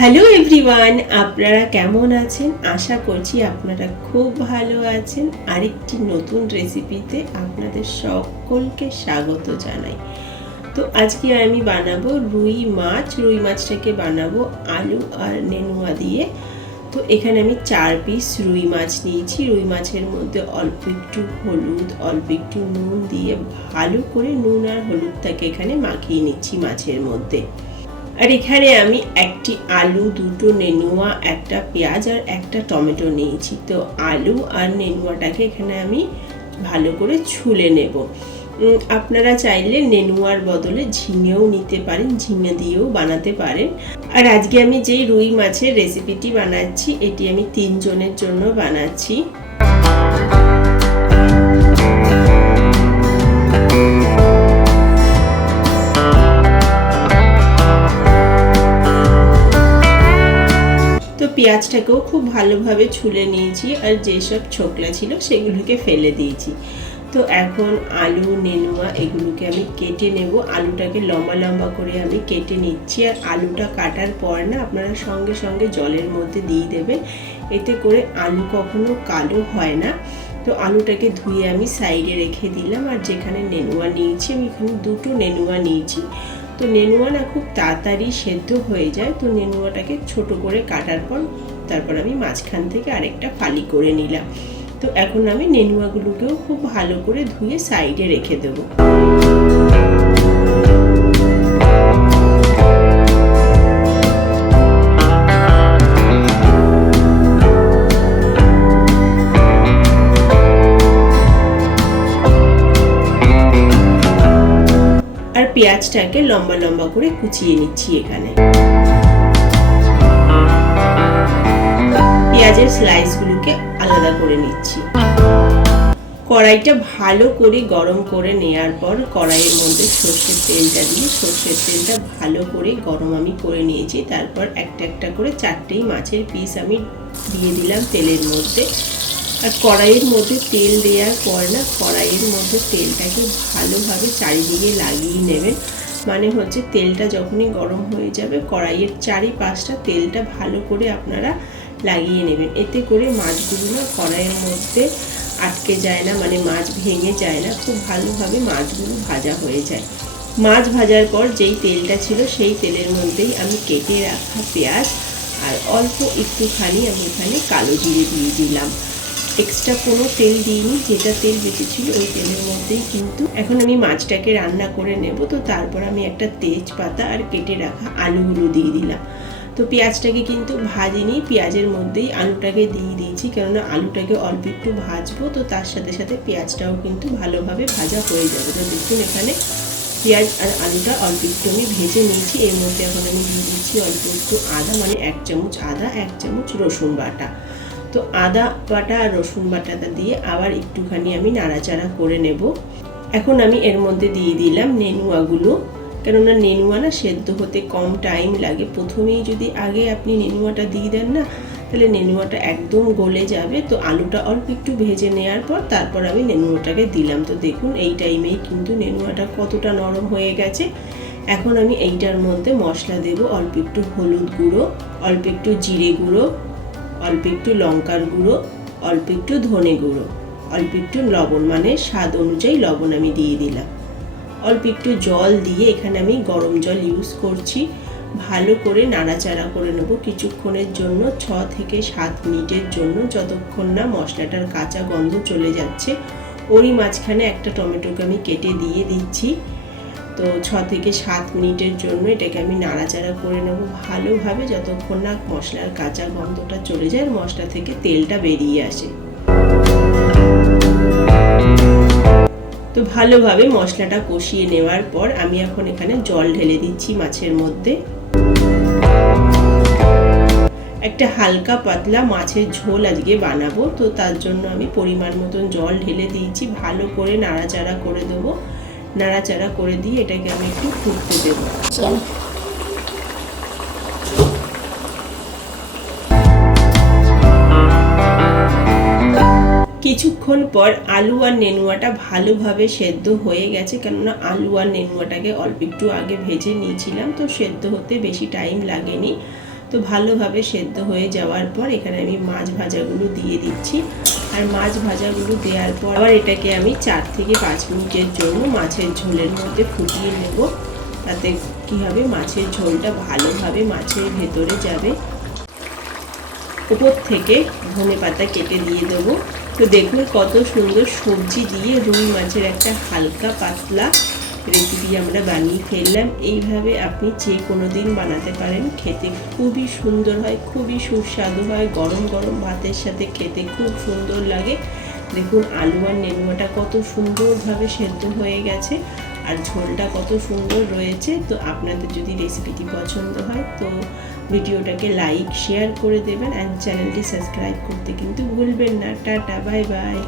Hello everyone, আপনারা কেমন আছেন? আশা করছি আপনারা খুব ভালো আছেন। আরেকটি নতুন রেসিপিতে আপনাদের সকলকে স্বাগত জানাই। তো আজকে আমি বানাবো রুই মাছ। রুই মাছটাকে বানাবো আলু আর নেনুয়া দিয়ে। তো এখানে আমি 4 পিস রুই মাছ নিয়েছি। রুই মাছের মধ্যে অল্প একটু হলুদ, অল্প একটু নুন দিয়ে ভালো করে নুন আর হলুদটাকে এখানে মাখিয়ে নিচ্ছি মাছের মধ্যে। আর এখানে আমি একটি আলু, দুটো নেনুয়া, একটা পেঁয়াজ আর একটা টমেটো নিয়েছি। তো আলু আর নেনুয়াটাকে এখানে আমি ভালো করে ছুলে নেব। আপনারা চাইলে নেনুয়ার বদলে ঝিঙেও নিতে পারেন, ঝিঙে দিয়েও বানাতে পারেন। আর আজকে আমি যেই রুই মাছের রেসিপিটি বানাচ্ছি, এটি আমি 3 জনের জন্য বানাচ্ছি। পেঁয়াজটাকেও খুব ভালোভাবে ছুলে নিয়েছি আর যেসব ছোকলা ছিল সেগুলোকে ফেলে দিয়েছি। তো এখন আলু, নেনুয়া এগুলোকে আমি কেটে নেব। আলুটাকে লম্বা লম্বা করে আমি কেটে নিচ্ছি। আর আলুটা কাটার পর না আপনারা সঙ্গে সঙ্গে জলের মধ্যে দিয়ে দেবেন, এতে করে আলু কখনো কালো হয় না। তো আলুটাকে ধুয়ে আমি সাইডে রেখে দিলাম। আর যেখানে নেনুয়া নিয়েছি, আমি এখানে 2টো নেনুয়া নিয়েছি। তো নেনুয়া না খুব তাড়াতাড়ি সেদ্ধ হয়ে যায়। তো নেনুয়াটাকে ছোট করে কাটার পর তারপর আমি মাঝখান থেকে আরেকটা ফালি করে নিলাম। তো এখন আমি নেনুয়াগুলোকেও খুব ভালো করে ধুয়ে সাইডে রেখে দেবো। পেঁয়াজটাকে লম্বা লম্বা করে কুচিয়ে নিচ্ছি। এখানে পেঁয়াজের স্লাইসগুলোকে আলাদা করে নিচ্ছি। কড়াইটা ভালো করে গরম করে নেওয়ার পর কড়াইয়ের মধ্যে সর্ষের তেলটা দিয়ে সর্ষের তেলটা ভালো করে গরম আমি করে নিয়েছি। তারপর একটা একটা করে 4টেই মাছের পিস আমি দিয়ে দিলাম তেলের মধ্যে। আর কড়াইয়ের মধ্যে তেল দেওয়ার পর না কড়াইয়ের মধ্যে তেলটাকে ভালোভাবে চারিদিকে লাগিয়ে নেবেন। মানে হচ্ছে তেলটা যখনই গরম হয়ে যাবে কড়াইয়ের চারিপাশটা তেলটা ভালো করে আপনারা লাগিয়ে নেবেন। এতে করে মাছগুলো না কড়াইয়ের মধ্যে আটকে যায় না, মানে মাছ ভেঙে যায় না, খুব ভালোভাবে মাছগুলো ভাজা হয়ে যায়। মাছ ভাজার পর যেই তেলটা ছিল সেই তেলের মধ্যেই আমি কেটে রাখা পেঁয়াজ আর অল্প একটুখানি আমি এখানে কালো জিরে দিয়ে দিলাম। এক্সট্রা কোনো তেল দিইনি, যেটা তেল বেঁচেছিল ওই তেলের মধ্যেই কিন্তু এখন আমি মাছটাকে রান্না করে নেব। তো তারপর আমি একটা তেজপাতা আর কেটে রাখা আলুগুলো দিয়ে দিলাম। তো পেঁয়াজটাকে কিন্তু ভাজিনি, পেঁয়াজের মধ্যেই আলুটাকে দিয়ে দিয়েছি, কেননা আলুটাকে অল্প একটু ভাজবো। তো তার সাথে সাথে পেঁয়াজটাও কিন্তু ভালোভাবে ভাজা হয়ে যাবে। তো দেখুন এখানে পেঁয়াজ আর আলুটা অল্প একটু আমি ভেজে নিয়েছি। এর মধ্যে এখন আমি দিয়ে দিচ্ছি অল্প একটু আদা, মানে 1 চামচ আদা, 1 চামচ রসুন বাটা। তো আদা বাটা আর রসুন বাটাটা দিয়ে আবার একটুখানি আমি নাড়াচাড়া করে নেব। এখন আমি এর মধ্যে দিয়ে দিলাম নেনুয়াগুলো, কেননা নেনুয়া না সেদ্ধ হতে কম টাইম লাগে। প্রথমেই যদি আগে আপনি নেনুয়াটা দিয়ে দেন না, তাহলে নেনুয়াটা একদম গলে যাবে। তো আলুটা অল্প একটু ভেজে নেওয়ার পর তারপর আমি নেনুয়াটাকে দিলাম। তো দেখুন এই টাইমেই কিন্তু নেনুয়াটা কতটা নরম হয়ে গেছে। এখন আমি এইটার মধ্যে মশলা দেব। অল্প একটু হলুদ গুঁড়ো, অল্প একটু জিরে গুঁড়ো, অল্প একটু লঙ্কার গুঁড়ো, অল্প একটু ধনে গুঁড়ো, অল্প একটু লবণ, মানে স্বাদ অনুযায়ী লবণ আমি দিয়ে দিলাম। অল্প একটু জল দিয়ে এখানে আমি গরম জল ইউজ করছি। ভালো করে নাড়াচাড়া করে নেব কিছুক্ষণের জন্য, 6 থেকে 7 মিনিটের জন্য, যতক্ষণ না মশলাটার কাঁচা গন্ধ চলে যাচ্ছে। ওরই মাঝখানে একটা টমেটোকে আমি কেটে দিয়ে দিচ্ছি। তো 6 থেকে 7 মিনিটের জন্য এটাকে আমি নাড়াচাড়া করে নেব ভালোভাবে, যতক্ষণ না মশলার কাঁচা গন্ধটা চলে যায়, মশলা থেকে তেলটা বেরিয়ে আসে। তো ভালোভাবে মশলাটা কষিয়ে নেওয়ার পর আমি এখন এখানে জল ঢেলে দিচ্ছি মাছের মধ্যে। একটা হালকা পাতলা মাছের ঝোল আজকে বানাবো। তো তার জন্য আমি পরিমাণ মতন জল ঢেলে দিয়েছি। ভালো করে নাড়াচাড়া করে দেবো। নাড়াচাড়া করে দিয়ে এটাকে আমি একটু ফুটতে দেবো। কিছুক্ষণ পর আলু আর নেনুয়াটা ভালোভাবে সেদ্ধ হয়ে গেছে, কেননা আলু আর নেনুয়াটাকে অল্প একটু আগে ভেজে নিয়েছিলাম। তো সেদ্ধ হতে বেশি টাইম লাগেনি। তো ভালোভাবে সেদ্ধ হয়ে যাওয়ার পর এখানে আমি মাছ ভাজাগুলো দিয়ে দিচ্ছি। আর মাছ ভাজাগুলো দেওয়ার পর আবার এটাকে আমি 4 থেকে 5 মিনিটের জন্য মাছের ঝোলের মধ্যে ফুটিয়ে নেব। তাতে কী হবে, মাছের ঝোলটা ভালোভাবে মাছের ভেতরে যাবে। উপর থেকে ধনেপাতা কেটে দিয়ে দেবো। তো দেখুন কত সুন্দর সবজি দিয়ে রুই মাছের একটা হালকা পাতলা রেসিপি আমরা বানিয়ে ফেললাম। এইভাবে আপনি যে কোনো দিন বানাতে পারেন, খেতে খুবই সুন্দর হয়, খুবই সুস্বাদু হয়। গরম গরম ভাতের সাথে খেতে খুব সুন্দর লাগে। দেখুন আলু আর নেনুয়াটা কত সুন্দরভাবে সেদ্ধ হয়ে গেছে আর ঝোলটা কত সুন্দর রয়েছে। তো আপনাদের যদি রেসিপিটি পছন্দ হয় তো ভিডিওটাকে লাইক শেয়ার করে দেবেন, অ্যান্ড চ্যানেলটি সাবস্ক্রাইব করতে কিন্তু ভুলবেন না। Tata, bye bye.